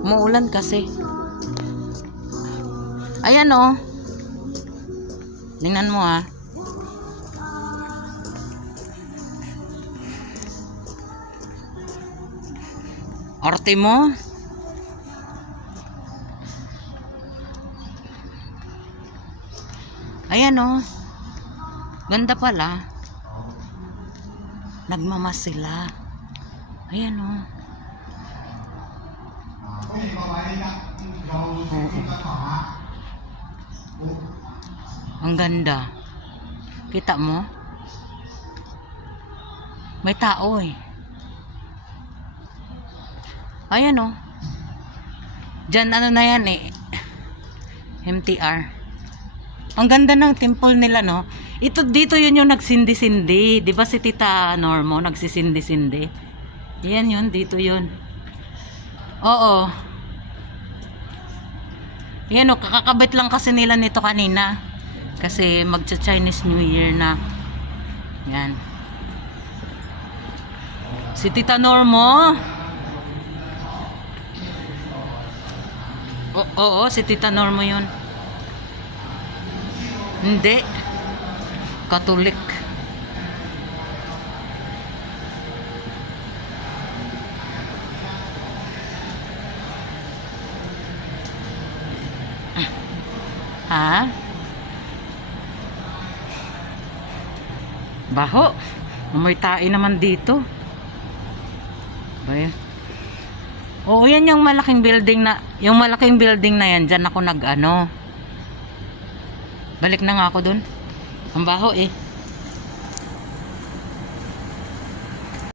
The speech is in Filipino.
Umuulan kasi. Ayan oh. Tingnan mo ah. Arte mo. Ayan oh. Ganda pala. Nagmamas sila. Ayan oh. Ang ganda. Kita mo? May tao eh. Ayan oh. Diyan ano na yan eh. MTR. Ang ganda ng temple nila no. Ito dito yun yung nagsindi-sindi. 'Di ba si Tita Normo nagsisindi-sindi? Yan yun, dito yun. Oo. Yan o, kakakabit lang kasi nila nito kanina. Kasi magcha-Chinese New Year na. Yan. Si Tita Normo. Oo, si Tita Normo yun. Hindi. Katolik. Ha? Baho. May tae naman dito. Bay. Oo, yan yung malaking building na, yan, dyan ako nag-ano. Balik na nga ako dun. Ang baho eh.